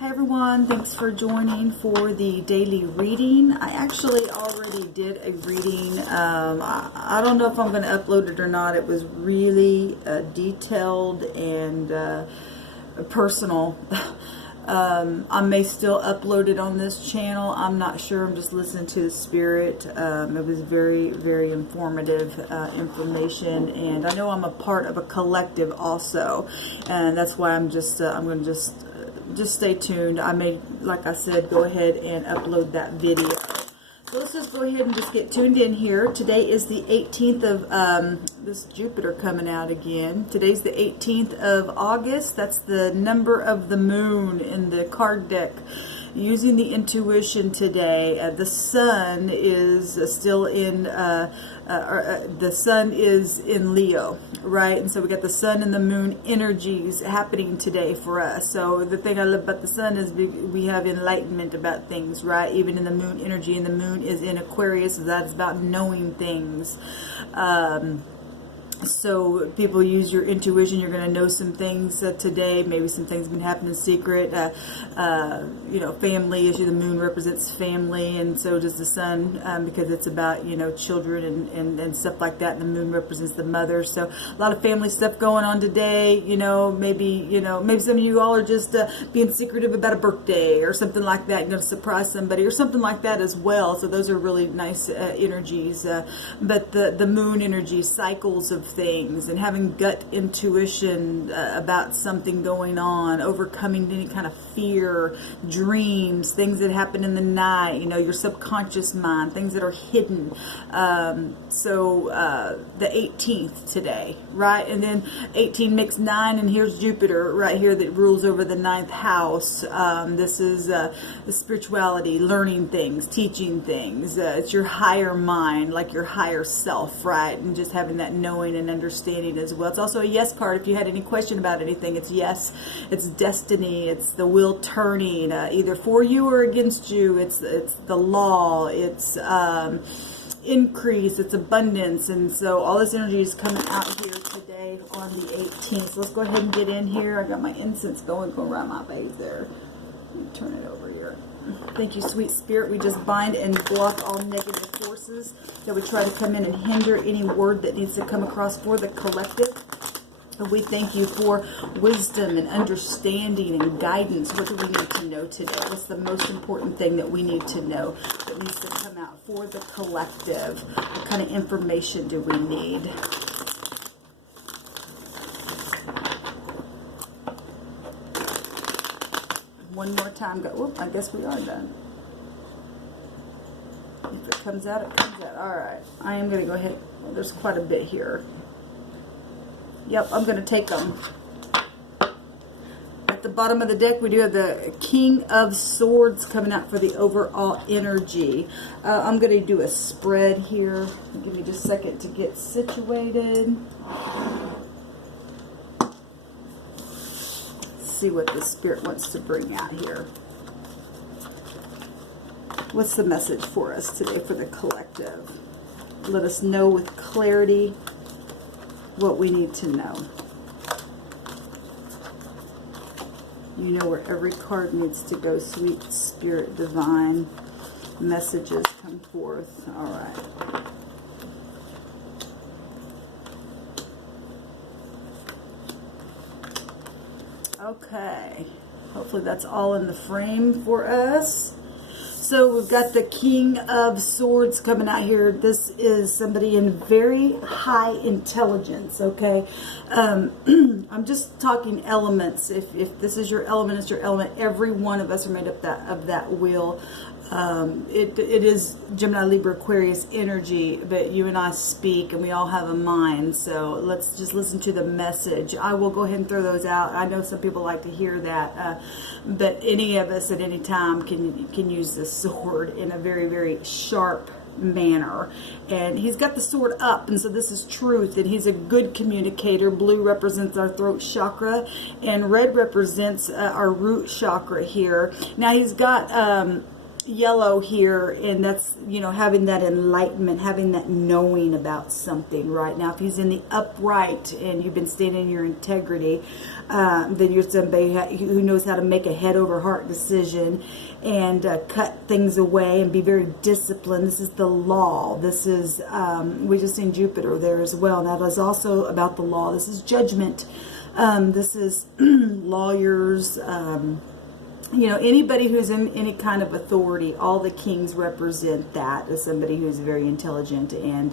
Hi everyone, thanks for joining for the daily reading. I actually already did a reading. I don't know if I'm going to upload it or not. It was really detailed and personal. I may still upload it on this channel. I'm not sure. I'm just listening to the spirit. It was very, very informative information, and I know I'm a part of a collective also, and that's why I'm going to just stay tuned. I may, like I said, go ahead and upload that video. So let's just go ahead and just get tuned in here. Today is the 18th of, this Jupiter coming out again. Today's the 18th of August. That's the number of the moon in the card deck. Using the intuition today, the sun is still in, the sun is in Leo, right? And so we got the sun and the moon energies happening today for us. So the thing I love about the sun is we have enlightenment about things, right? Even in the moon energy, and the moon is in Aquarius, so that's about knowing things. So people use your intuition. You're going to know some things today. Maybe some things have been happening in secret. You know, family issue. The moon represents family, and so does the sun, because it's about, you know, children and stuff like that. And the moon represents the mother. So a lot of family stuff going on today. You know, maybe some of you all are just being secretive about a birthday or something like that. You're going to surprise somebody or something like that as well. So those are really nice energies. But the moon energy, cycles of things, and having gut intuition about something going on, overcoming any kind of fear, dreams, things that happen in the night, you know, your subconscious mind, things that are hidden. So the 18th today, right? And then 18 makes 9, and here's Jupiter right here that rules over the 9th house. This is the spirituality, learning things, teaching things. It's your higher mind, like your higher self, right? And just having that knowing and understanding as well. It's also a yes card. If you had any question about anything, it's yes. It's destiny. It's the wheel turning, either for you or against you. It's the law. It's increase. It's abundance. And so all this energy is coming out here today on the 18th. So let's go ahead and get in here. I got my incense going around my face there. Let me turn it over here. Thank you, sweet spirit. We just bind and block all negative forces that would try to come in and hinder any word that needs to come across for the collective. And we thank you for wisdom and understanding and guidance. What do we need to know today? What's the most important thing that we need to know that needs to come out for the collective? What kind of information do we need? One more time. Go. Whoop, I guess we are done. If it comes out, it comes out. All right. I am going to go ahead. Well, there's quite a bit here. Yep, I'm going to take them. At the bottom of the deck, we do have the King of Swords coming out for the overall energy. I'm going to do a spread here. Give me just a second to get situated. See what the spirit wants to bring out here. What's the message for us today for the collective? Let us know with clarity what we need to know. You know where every card needs to go, sweet spirit divine. Messages come forth. All right. Okay, hopefully that's all in the frame for us. So we've got the King of Swords coming out here. This is somebody in very high intelligence, okay? I'm just talking elements. If this is your element, it's your element. Every one of us are made up of that wheel. It is Gemini, Libra, Aquarius energy, but you and I speak and we all have a mind, so let's just listen to the message. I will go ahead and throw those out. I know some people like to hear that, but any of us at any time can use this sword in a very, very sharp manner. And he's got the sword up, and so this is truth, and he's a good communicator. Blue represents our throat chakra, and red represents our root chakra here. Now he's got yellow here, and that's, you know, having that enlightenment, having that knowing about something. Right now, if he's in the upright and you've been staying in your integrity, then you're somebody who knows how to make a head over heart decision and cut things away and be very disciplined. This is the law. This is, we just seen Jupiter there as well. That is also about the law. This is judgment. This is lawyers, you know, anybody who's in any kind of authority. All the kings represent that as somebody who's very intelligent and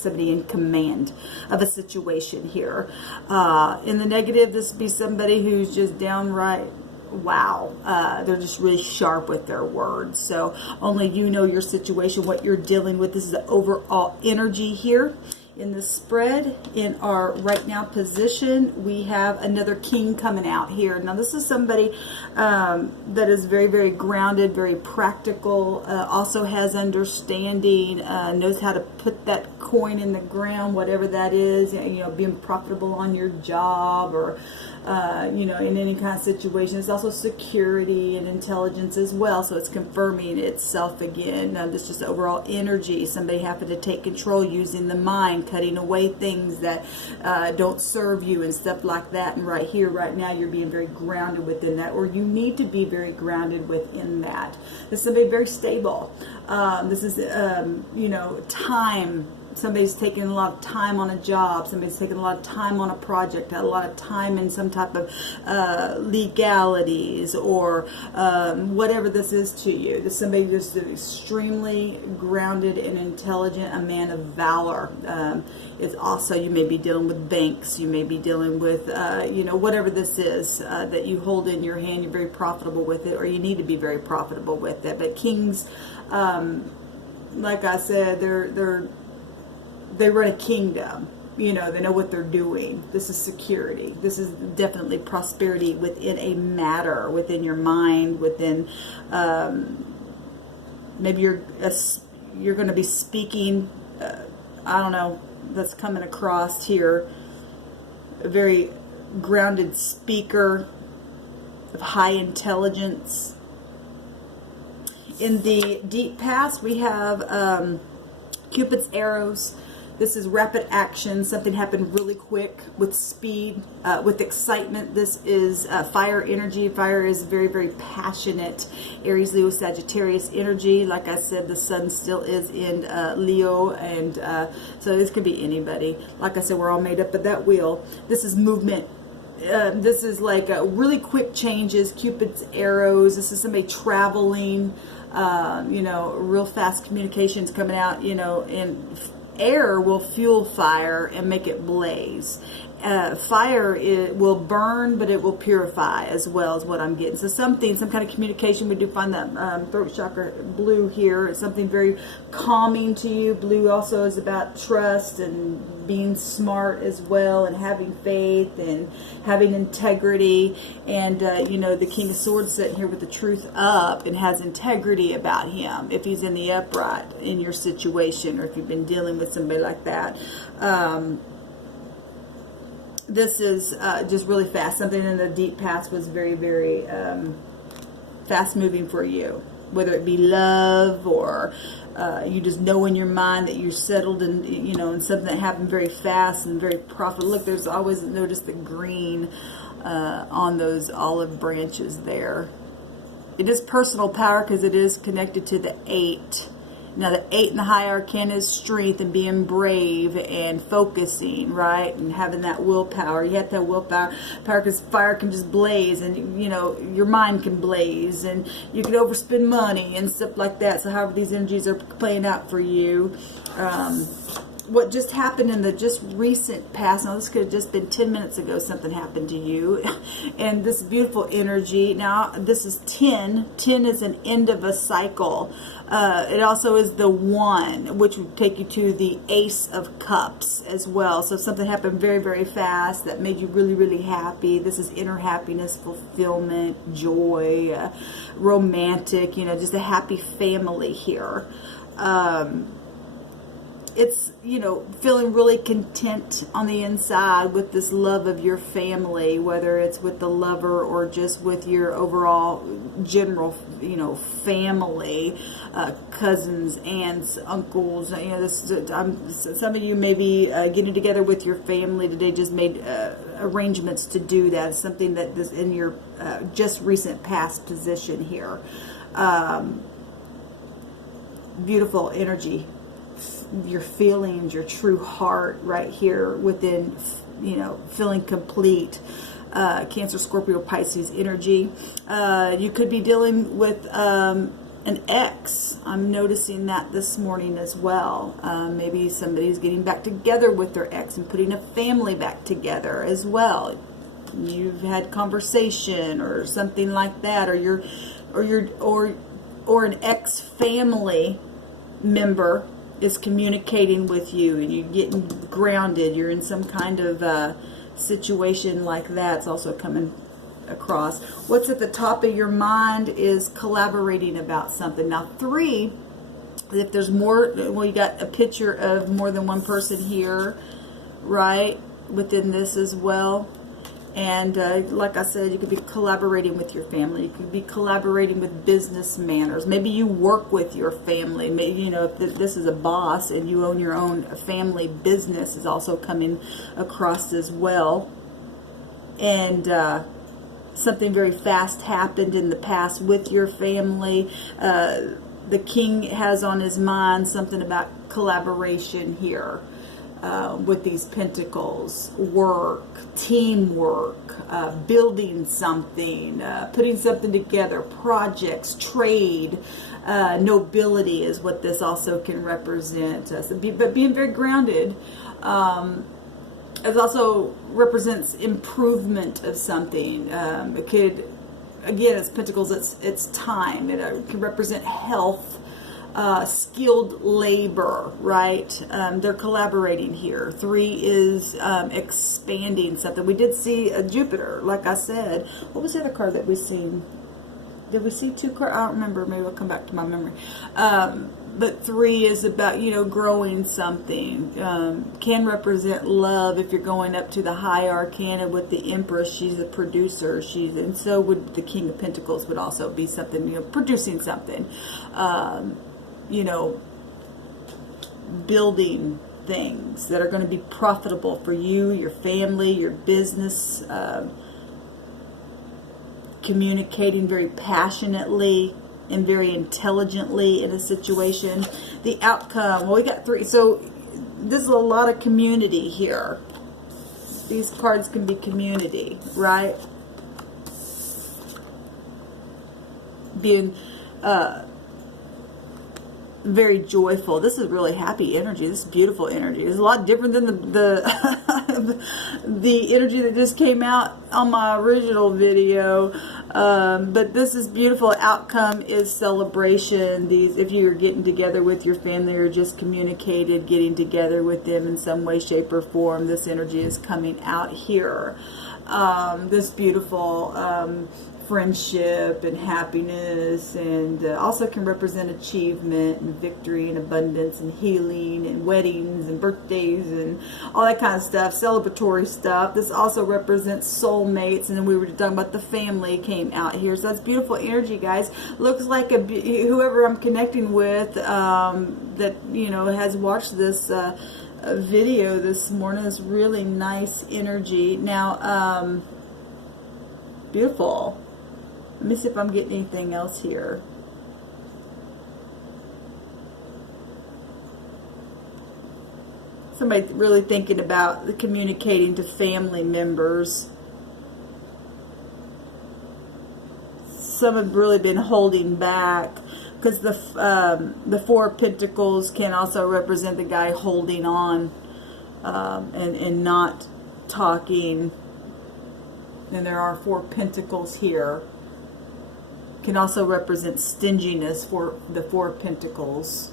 somebody in command of a situation here. In the negative, this would be somebody who's just downright, wow, they're just really sharp with their words. So only you know your situation, what you're dealing with. This is the overall energy here. In the spread, in our right now position, we have another king coming out here. Now, this is somebody that is very, very grounded, very practical, also has understanding, knows how to put that coin in the ground, whatever that is, you know, being profitable on your job or, you know, in any kind of situation. It's also security and intelligence as well. So it's confirming itself again. This is just overall energy. Somebody having to take control using the mind, cutting away things that don't serve you and stuff like that. And right here, right now, you're being very grounded within that, or you need to be very grounded within that. This is somebody very stable. This is, you know, time. Somebody's taking a lot of time on a job. Somebody's taking a lot of time on a project, a lot of time in some type of legalities or whatever this is to you. This is somebody just extremely grounded and intelligent, a man of valor. It's also, you may be dealing with banks. You may be dealing with, you know, whatever this is that you hold in your hand. You're very profitable with it, or you need to be very profitable with it. But kings, like I said, they run a kingdom. You know, they know what they're doing. This is security. This is definitely prosperity within a matter, within your mind, within, maybe you're going to be speaking, I don't know, that's coming across here. A very grounded speaker of high intelligence. In the deep past, we have Cupid's arrows. This is rapid action. Something happened really quick with speed, with excitement. This is fire energy. Fire is very, very passionate. Aries, Leo, Sagittarius energy. Like I said, the sun still is in Leo, and so this could be anybody. Like I said, we're all made up of that wheel. This is movement. This is like really quick changes. Cupid's arrows. This is somebody traveling. You know, real fast communications coming out. You know, and air will fuel fire and make it blaze. Fire will burn, but it will purify as well, is what I'm getting. So some kind of communication. We do find that throat chakra blue here. It's something very calming to you. Blue also is about trust and being smart as well, and having faith and having integrity. And you know, the King of Swords sitting here with the truth up and has integrity about him if he's in the upright in your situation, or if you've been dealing with somebody like that. This is just really fast. Something in the deep past was very, very fast moving for you. Whether it be love or you just know in your mind that you're settled and, you know, and something that happened very fast and very profitable. Look, there's always, notice the green on those olive branches there. It is personal power because it is connected to the 8. Now, the 8 in the high arcana is strength and being brave and focusing, right? And having that willpower. You have to have willpower because fire can just blaze, and, you know, your mind can blaze, and you can overspend money and stuff like that. So however these energies are playing out for you. What just happened in the just recent past, now this could have just been 10 minutes ago, something happened to you, and this beautiful energy. Now this is 10. 10 is an end of a cycle. It also is the 1, which would take you to the Ace of Cups as well. So if something happened very, very fast that made you really, really happy, this is inner happiness, fulfillment, joy, romantic, you know, just a happy family here. it's, you know, feeling really content on the inside with this love of your family, whether it's with the lover or just with your overall general, you know, family, cousins, aunts, uncles. You know, some of you may be getting together with your family today, just made arrangements to do that. It's something that is in your just recent past position here. Beautiful energy, your feelings, your true heart right here within, you know, feeling complete. Cancer, Scorpio, Pisces energy. You could be dealing with an ex. I'm noticing that this morning as well. Maybe somebody's getting back together with their ex and putting a family back together as well. You've had conversation or something like that, or an ex family member is communicating with you and you're getting grounded. You're in some kind of situation like that. It's also coming across. What's at the top of your mind is collaborating about something. Now 3, if there's more, well, you got a picture of more than one person here, right, within this as well. And like I said, you could be collaborating with your family. You could be collaborating with business manners. Maybe you work with your family. Maybe, you know, if this is a boss and you own your own family business, is also coming across as well. And something very fast happened in the past with your family. The king has on his mind something about collaboration here. With these pentacles, work, teamwork, building something, putting something together, projects, trade, nobility is what this also can represent. But being very grounded, it also represents improvement of something. It could, again, it's pentacles, it's time. It can represent health. Skilled labor, right? They're collaborating here. 3 is expanding something. We did see a Jupiter, like I said. What was the other card that we seen? Did we see 2 cards? I don't remember. Maybe it'll come back to my memory. But 3 is about, you know, growing something. Can represent love if you're going up to the high arcana with the Empress. She's a producer. And so would the King of Pentacles would also be something, you know, producing something. You know, building things that are going to be profitable for you, your family, your business, communicating very passionately and very intelligently in a situation. The outcome, well, we got 3. So this is a lot of community here. These cards can be community, right? Being very joyful. This is really happy energy. This is beautiful energy. It's a lot different than the the energy that just came out on my original video. But this is beautiful. Outcome is celebration. If you're getting together with your family or just communicated, getting together with them in some way, shape, or form, this energy is coming out here. This beautiful friendship and happiness, and also can represent achievement and victory and abundance and healing and weddings and birthdays and all that kind of stuff, celebratory stuff. This also represents soulmates, and then we were talking about the family came out here. So that's beautiful energy, guys. Looks like whoever I'm connecting with that, you know, has watched this video this morning is really nice energy. Now, beautiful. Let me see if I'm getting anything else here. Somebody really thinking about communicating to family members. Some have really been holding back, because the 4 of Pentacles can also represent the guy holding on and not talking. And there are 4 Pentacles here. Can also represent stinginess for the 4 of Pentacles.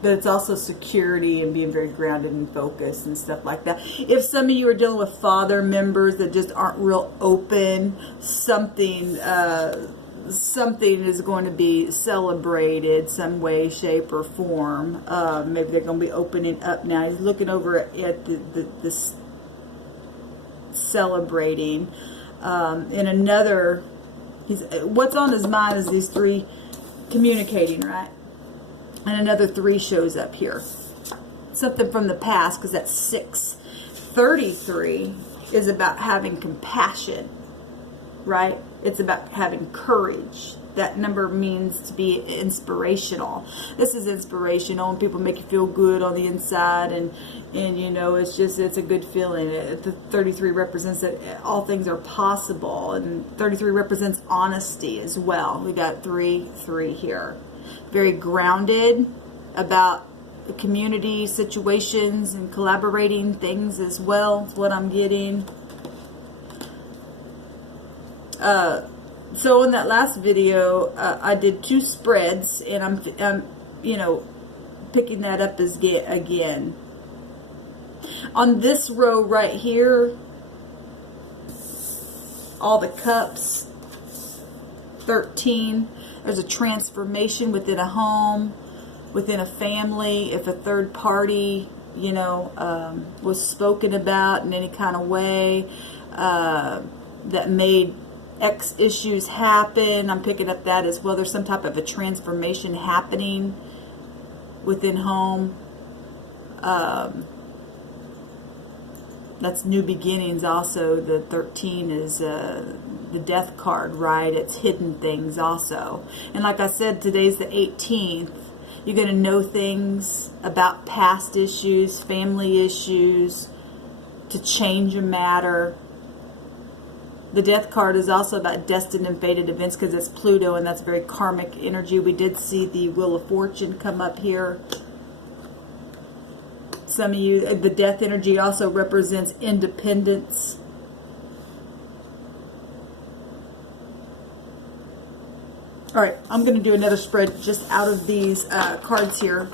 But it's also security and being very grounded and focused and stuff like that. If some of you are dealing with father members that just aren't real open, something something is going to be celebrated some way, shape, or form. Maybe they're going to be opening up now. He's looking over at this celebrating. In another, what's on his mind is these three communicating, right? And another 3 shows up here. Something from the past, because that's 6. 33 is about having compassion, right? It's about having courage. That number means to be inspirational. This is inspirational, and people make you feel good on the inside, and you know, it's a good feeling. The 33 represents that all things are possible, and 33 represents honesty as well. We got 3 here. Very grounded about the community situations and collaborating things as well. Is what I'm getting. So in that last video, I did 2 spreads, and I'm you know, picking that up as again. On this row right here, all the cups, 13. There's a transformation within a home, within a family. If a third party, you know, was spoken about in any kind of way that made X issues happen, I'm picking up that as well. There's some type of a transformation happening within home. That's new beginnings also. The 13 is the death card, right? It's hidden things also. And like I said, today's the 18th. You're going to know things about past issues, family issues, to change a matter. The death card is also about destined and fated events, because it's Pluto, and that's very karmic energy. We did see the Wheel of Fortune come up here. Some of you, the death energy also represents independence. All right, I'm going to do another spread just out of these cards here.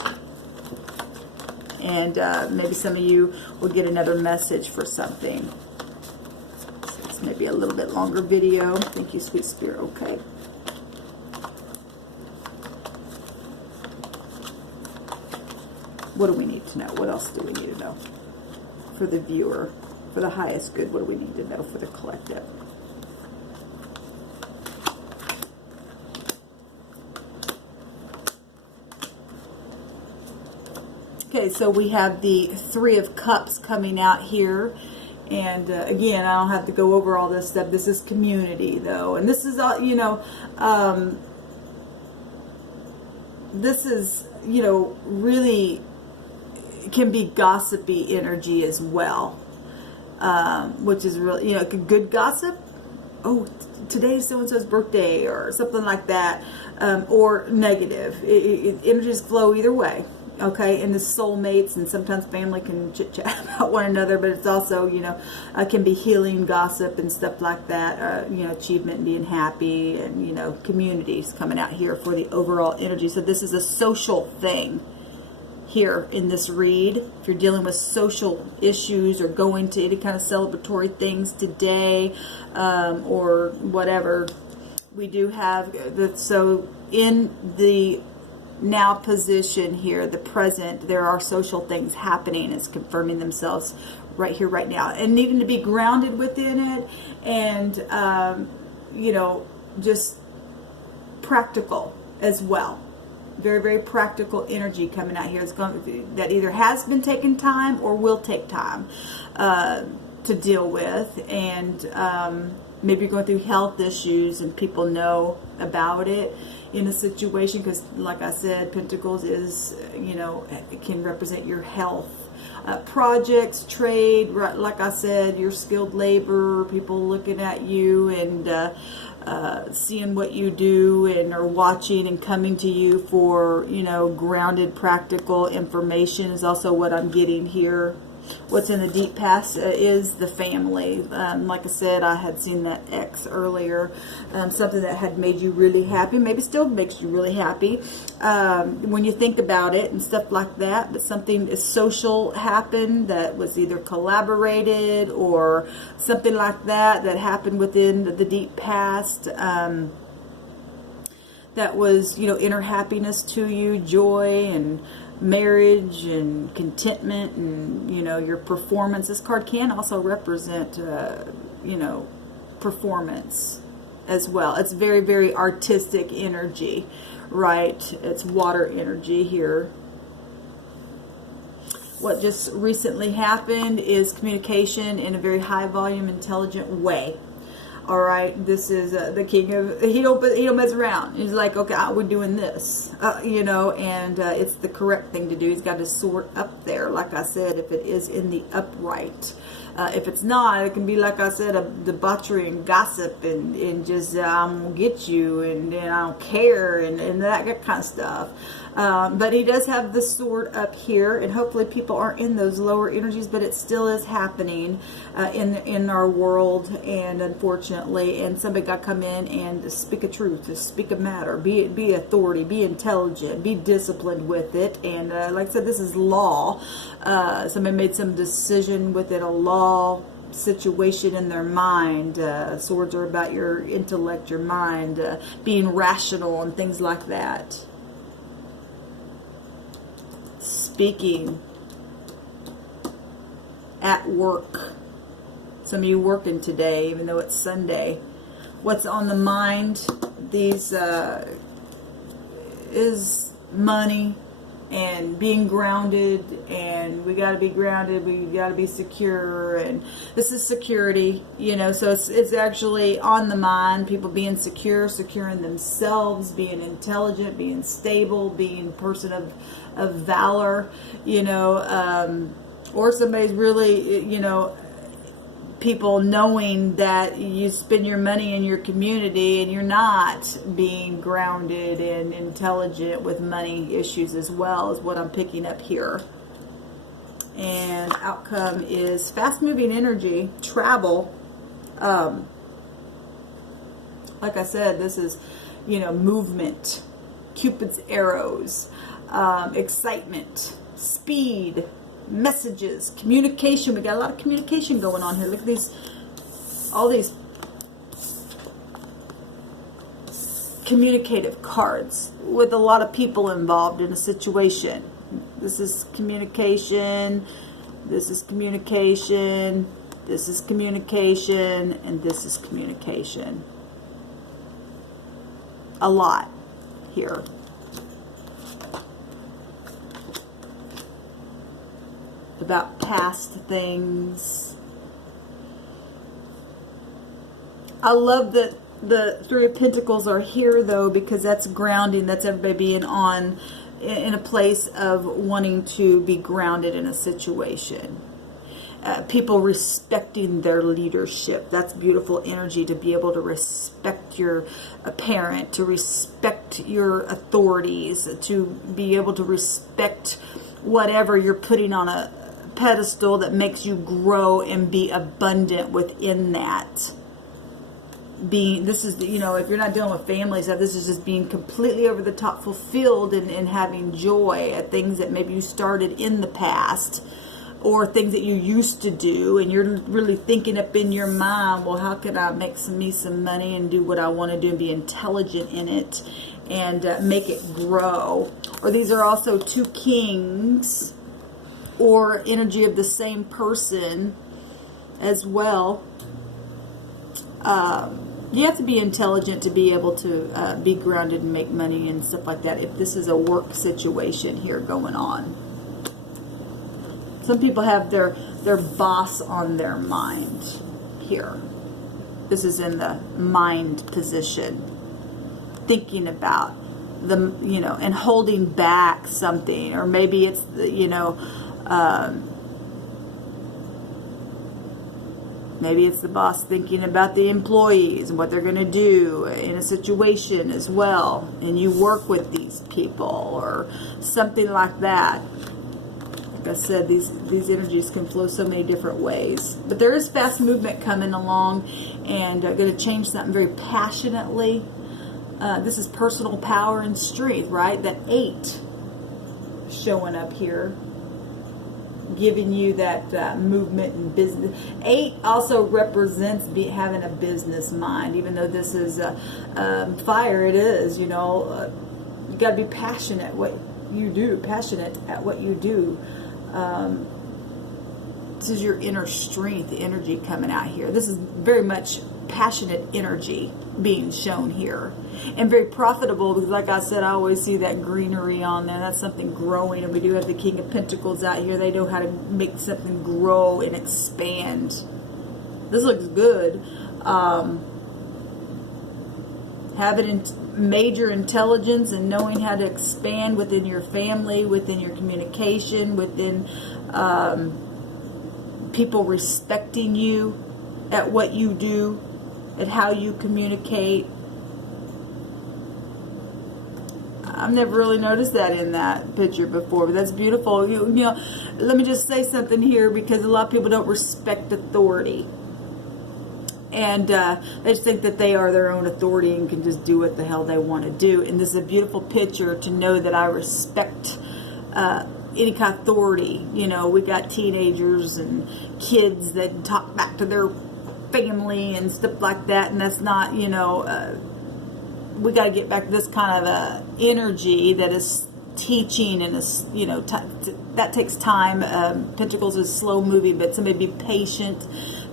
And maybe some of you will get another message for something. So it's maybe a little bit longer video. Thank you, Sweet Spirit. Okay. What do we need to know? What else do we need to know for the viewer? For the highest good, what do we need to know for the collective? Okay, so we have the 3 of Cups coming out here. And again, I don't have to go over all this stuff. This is community, though. And this is all, you know, this is, you know, really can be gossipy energy as well, which is really, you know, good gossip. Oh, today's so-and-so's birthday, or something like that, or negative. Energies flow either way, okay? And the soulmates, and sometimes family can chit-chat about one another, but it's also, you know, can be healing gossip and stuff like that, you know, achievement and being happy, and, you know, communities coming out here for the overall energy. So this is a social thing here in this read. If you're dealing with social issues or going to any kind of celebratory things today, or whatever, we do have that. So in the now position here, the present, there are social things happening. It's confirming themselves right here, right now, and needing to be grounded within it, and you know, just practical as well. Very, very practical energy coming out here. It's going that either has been taking time or will take time to deal with, and maybe you're going through health issues and people know about it in a situation, because like I said, Pentacles is, you know, it can represent your health. Projects, trade, like I said, your skilled labor, people looking at you and seeing what you do, and are watching and coming to you for, you know, grounded, practical information is also what I'm getting here. What's in the deep past is the family. Like I said, I had seen that X earlier. Something that had made you really happy, maybe still makes you really happy when you think about it and stuff like that. But something social happened that was either collaborated or something like that that happened within the deep past. that was, inner happiness to you, joy and marriage and contentment and, your performance. This card can also represent, performance as well. It's very, very artistic energy, right? It's water energy here. What just recently happened is communication in a very high volume, intelligent way. All right, this is the king of, he don't mess around. He's like, okay, we're doing this, and it's the correct thing to do. He's got his sword up there, like I said, if it is in the upright. If it's not, it can be, like I said, a debauchery and gossip and just, I'm going to get you and I don't care and that kind of stuff. But he does have the sword up here, and hopefully people aren't in those lower energies, but it still is happening in our world, and unfortunately, and somebody got to come in and speak a truth, to speak a matter, be authority, be intelligent, be disciplined with it, and like I said, this is law. Somebody made some decision with it, a law situation in their mind. Swords are about your intellect, your mind, being rational and things like that. Speaking at work. Some of you working today, even though it's Sunday. What's on the mind? These is money and being grounded, and we got to be grounded, we got to be secure, and this is security, so it's actually on the mind. People being secure in themselves, being intelligent, being stable, being a person of valor, or somebody's really, people knowing that you spend your money in your community and you're not being grounded and intelligent with money issues as well, is what I'm picking up here. And outcome is fast moving energy, travel. Like I said, this is, movement, Cupid's arrows, excitement, speed, messages, communication. We got a lot of communication going on here. Look at these, all these communicative cards with a lot of people involved in a situation. This is communication, this is communication, this is communication, and this is communication. A lot here. About past things. I love that the Three of Pentacles are here, though, because that's grounding. That's everybody being on in a place of wanting to be grounded in a situation. People respecting their leadership. That's beautiful energy, to be able to respect your parent, to respect your authorities, to be able to respect whatever you're putting on a pedestal that makes you grow and be abundant within that. This is, if you're not dealing with family stuff, this is just being completely over the top fulfilled and having joy at things that maybe you started in the past, or things that you used to do, and you're really thinking up in your mind, well, how can I make me some money and do what I want to do and be intelligent in it and make it grow. Or these are also two kings, or energy of the same person as well. You have to be intelligent to be able to be grounded and make money and stuff like that, if this is a work situation here going on. Some people have their boss on their mind here. This is in the mind position, thinking about the, and holding back something, or maybe it's maybe it's the boss thinking about the employees and what they're going to do in a situation as well, and you work with these people or something like that. Like I said, these energies can flow so many different ways. But there is fast movement coming along, and going to change something very passionately. This is personal power and strength, right? That 8 showing up here. giving you that movement and business. 8 also represents having a business mind, even though this is fire. It is, you know, you got to be passionate what you do, passionate at what you do. This is your inner strength, the energy coming out here. This is very much passionate energy being shown here, and very profitable, because like I said, I always see that greenery on there. That's something growing, and we do have the King of Pentacles out here. They know how to make something grow and expand. This looks good. Having major intelligence and knowing how to expand within your family, within your communication, within people respecting you at what you do, at how you communicate. I've never really noticed that in that picture before, but that's beautiful. You know, let me just say something here, because a lot of people don't respect authority. And they just think that they are their own authority and can just do what the hell they want to do. And this is a beautiful picture to know that I respect any kind of authority. You know, we got teenagers and kids that talk back to their family and stuff like that, and that's not, you know, we got to get back to this kind of energy that is teaching, and is, you know, that takes time. Pentacles is slow moving, but somebody be patient.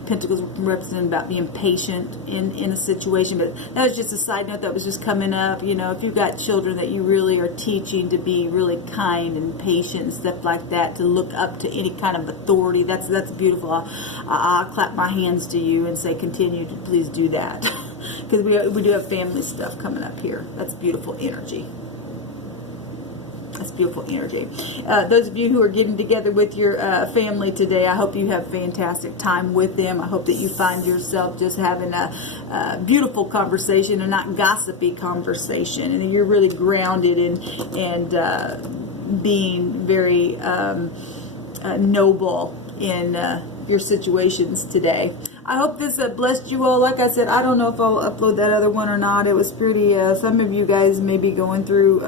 Pentacles represent about being patient in a situation. But that was just a side note that was just coming up. You know, if you've got children that you really are teaching to be really kind and patient and stuff like that, to look up to any kind of authority, that's beautiful. I'll clap my hands to you and say, continue to please do that. Because we do have family stuff coming up here. That's beautiful energy. That's beautiful energy. Those of you who are getting together with your family today, I hope you have fantastic time with them. I hope that you find yourself just having a beautiful conversation and not gossipy conversation, and you're really grounded and being very noble in your situations today. I hope this blessed you all. Like I said, I don't know if I'll upload that other one or not. It was pretty, some of you guys may be going through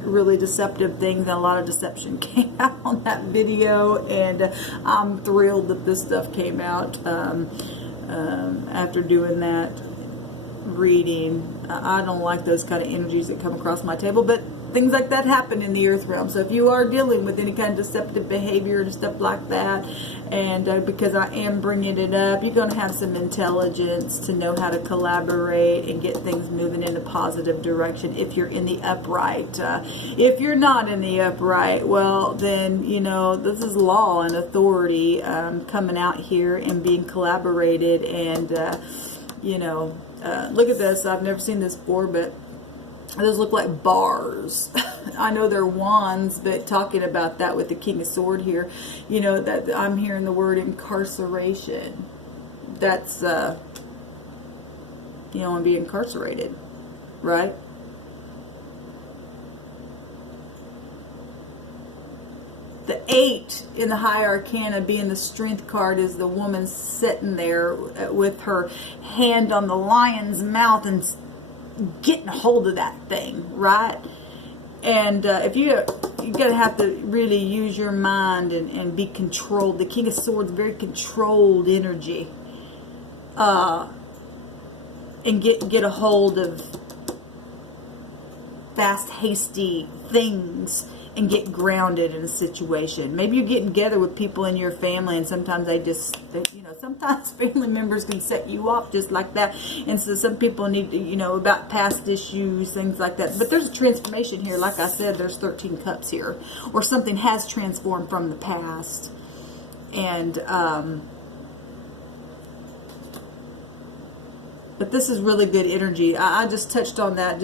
really deceptive things, and a lot of deception came out on that video, and I'm thrilled that this stuff came out after doing that reading. I don't like those kind of energies that come across my table, but things like that happen in the earth realm. So if you are dealing with any kind of deceptive behavior and stuff like that, and because I am bringing it up, you're going to have some intelligence to know how to collaborate and get things moving in a positive direction if you're in the upright. If you're not in the upright, well, then, you know, this is law and authority coming out here and being collaborated. And, you know, look at this. I've never seen this before, but those look like bars. I know they're wands, but talking about that with the King of Sword here, you know, that I'm hearing the word incarceration. That's, you don't want to be incarcerated, right? The 8 in the High Arcana, being the Strength card, is the woman sitting there with her hand on the lion's mouth and getting a hold of that thing, right? And if you're gonna have to really use your mind and be controlled. The King of Swords, very controlled energy, and get a hold of fast, hasty things and get grounded in a situation. Maybe you're getting together with people in your family, and sometimes you know, sometimes family members can set you off just like that. And so some people need to, you know, about past issues, things like that. But there's a transformation here. Like I said, there's 13 cups here, or something has transformed from the past. And, but this is really good energy. I just touched on that.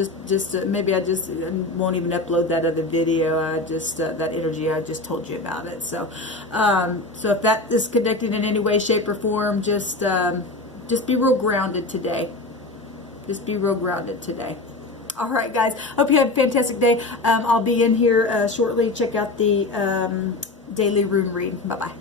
Maybe I just won't even upload that other video. That energy, I just told you about it. So, so if that is connected in any way, shape, or form, just be real grounded today. Just be real grounded today. All right, guys. Hope you have a fantastic day. I'll be in here shortly. Check out the daily rune read. Bye bye.